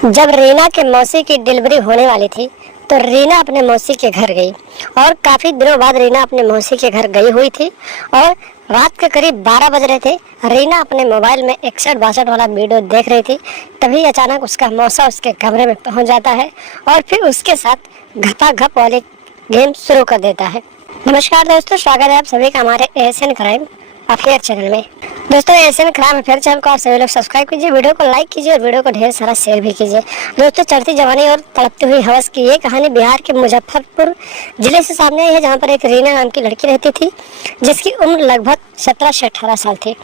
जब रीना के मौसी की डिलीवरी होने वाली थी तो रीना अपने मौसी के घर गई और काफ़ी दिनों बाद रीना अपने मौसी के घर गई हुई थी और रात के करीब 12 बज रहे थे। रीना अपने मोबाइल में 61-62 वाला वीडियो देख रही थी, तभी अचानक उसका मौसा उसके कमरे में पहुंच जाता है और फिर उसके साथ घपा-घप वाले गेम शुरू कर देता है। नमस्कार दोस्तों, स्वागत है आप सभी का हमारे एएसएन क्राइम अफेयर चैनल में। दोस्तों, एएसएन क्राइम अफेयर चैनल को आप सभी लोग सब्सक्राइब कीजिए, वीडियो को लाइक कीजिए और वीडियो को ढेर सारा शेयर भी कीजिए। दोस्तों, चढ़ती जवानी और तड़पती हुई हवस की ये कहानी बिहार के मुजफ्फरपुर जिले से सामने आई है, जहाँ पर एक रीना नाम की लड़की रहती थी जिसकी उम्र लगभग 17 से 18 साल थी।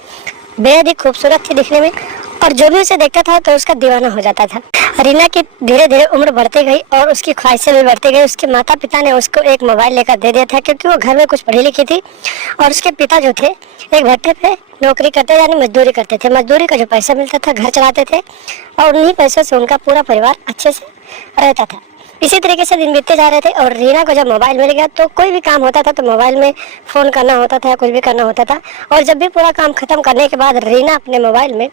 बेहद ही खूबसूरत थी दिखने में और जो भी उसे देखता था तो उसका दीवाना हो जाता था। रीना की धीरे धीरे उम्र बढ़ती गई और उसकी ख्वाहिशें भी बढ़ती गई। उसके माता पिता ने उसको एक मोबाइल लेकर दे दिया था क्योंकि वो घर में कुछ पढ़ी लिखी थी और उसके पिता जो थे एक भट्टे पे नौकरी करते यानी मजदूरी करते थे। मजदूरी का जो पैसा मिलता था घर चलाते थे और उन्हीं पैसों से उनका पूरा परिवार अच्छे से रहता था। इसी तरीके से दिन बीतते जा रहे थे और रीना को जब मोबाइल मिल गया तो कोई भी काम होता था तो मोबाइल में फ़ोन करना होता था या कुछ भी करना होता था। और जब भी पूरा काम खत्म करने के बाद रीना अपने मोबाइल में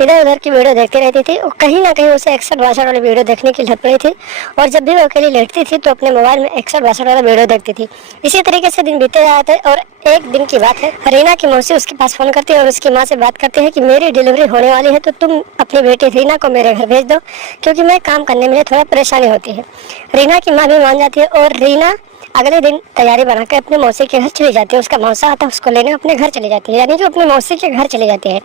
इधर उधर की वीडियो देखती रहती थी और कहीं ना कहीं उसे 61-62 वाली वीडियो देखने की लत पड़ी थी और जब भी वो अकेली लेटती थी तो अपने मोबाइल में 61-62 वाला वीडियो देखती थी। इसी तरीके से दिन बीते जाते और एक दिन की बात है, रीना की मौसी उसके पास फ़ोन करती है और उसकी माँ से बात करती है कि मेरी डिलीवरी होने वाली है तो तुम अपनी बेटी रीना को मेरे घर भेज दो क्योंकि मैं काम करने में थोड़ा परेशानी होती है। रीना की माँ भी मान जाती है और रीना अगले दिन तैयारी बना के अपने मौसी के घर चली जाती है। उसका मौसा आता है उसको लेने अपने घर चली जाती है, यानी जो अपने मौसी के घर चली जाती है।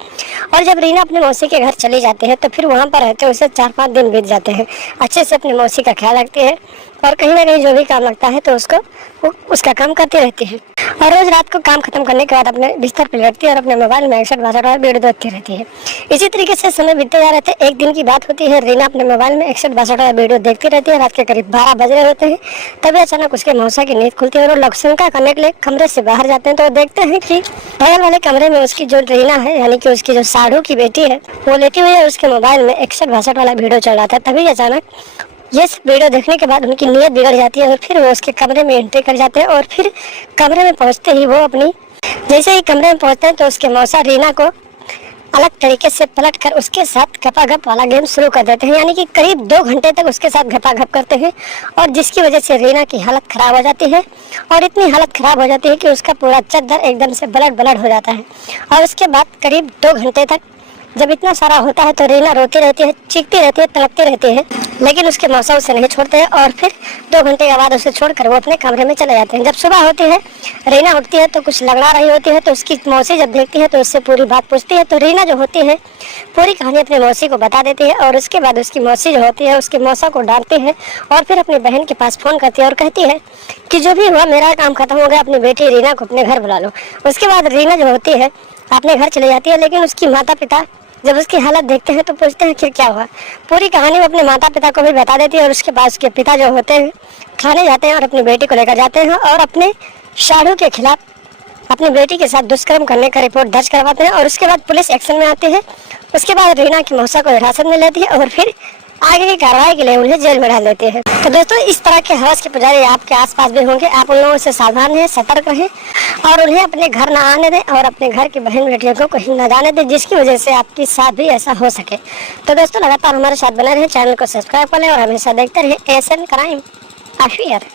और जब रीना अपने मौसी के घर चली जाती है तो फिर वहाँ पर रहते उसे 4-5 दिन बीत जाते हैं। अच्छे से अपनी मौसी का ख्याल रखती है और कहीं ना कहीं जो भी काम लगता है तो उसका काम करती रहती है और रोज रात को काम खत्म करने के बाद अपने बिस्तर पर लेटती है और अपने मोबाइल में 61-62 वाला वीडियो देखती रहती है। इसी तरीके से समय बीतते जा रहे थे। एक दिन की बात होती है, रीना अपने मोबाइल में 61-62 वाला वीडियो देखती रहती है। रात के करीब 12 बज रहे होते हैं, तभी अचानक उसके मौसा की नींद खुलती है और वो लक्षणिका करने के लिए कमरे से बाहर जाते हैं तो देखते हैं कि बगल वाले कमरे में उसकी जो रीना है यानी कि उसकी जो साढ़ू की बेटी है वो लेटी हुई है। उसके मोबाइल में 61-62 वाला वीडियो चल रहा था। तभी अचानक ये वीडियो देखने के बाद उनकी नीयत बिगड़ जाती है और फिर वो उसके कमरे में एंट्री कर जाते हैं और फिर कमरे में पहुंचते ही वो जैसे ही कमरे में पहुंचते हैं तो उसके मौसा रीना को अलग तरीके से पलट कर उसके साथ घपा-घप वाला गेम शुरू कर देते हैं, यानी कि करीब 2 घंटे तक उसके साथ घपा-घप करते हैं और जिसकी वजह से रीना की हालत खराब हो जाती है और इतनी हालत खराब हो जाती है कि उसका पूरा चद्दर एकदम से ब्लड हो जाता है। और उसके बाद करीब 2 घंटे तक जब इतना सारा होता है तो रीना रोती रहती है, चीखती रहती है, तड़पती रहती है, लेकिन उसके मौसा उसे नहीं छोड़ते हैं और फिर 2 घंटे के बाद उसे छोड़कर वो अपने कमरे में चले जाते हैं। जब सुबह होती है, रीना उठती है तो कुछ लगड़ा रही होती है तो उसकी मौसी जब देखती है तो उससे पूरी बात पूछती है तो रीना जो होती है पूरी कहानी अपनी मौसी को बता देती है और उसके बाद उसकी मौसी जो होती है उसके मौसा को डांटती है और फिर अपनी बहन के पास फ़ोन करती है और कहती है कि जो भी हुआ मेरा काम खत्म हो गया, अपनी बेटी रीना को अपने घर बुला लो। उसके बाद रीना जो होती है अपने घर चली जाती है, लेकिन उसकी माता पिता जब उसकी हालत देखते हैं तो पूछते हैं कि क्या हुआ। पूरी कहानी वो अपने माता पिता को भी बता देती है और उसके बाद उसके पिता जो होते हैं थाने जाते हैं और अपनी बेटी को लेकर जाते हैं और अपने साढ़ू के खिलाफ अपनी बेटी के साथ दुष्कर्म करने का रिपोर्ट दर्ज करवाते हैं और उसके बाद पुलिस एक्शन में आती है। उसके बाद रीना की मौसा को हिरासत में लेती है और फिर आगे की कार्रवाई के लिए उन्हें जेल में डाल देते हैं। तो दोस्तों, इस तरह के हवस के पुजारी आपके आसपास भी होंगे। आप उन लोगों से सावधान रहें, सतर्क रहें और उन्हें अपने घर ना आने दें और अपने घर की बहन बेटियों को कहीं ना जाने दें जिसकी वजह से आपके साथ भी ऐसा हो सके। तो दोस्तों, लगातार हमारे साथ बने रहें, चैनल को सब्सक्राइब कर लें और हमेशा देखते रहें एएसएन क्राइम अफेयर।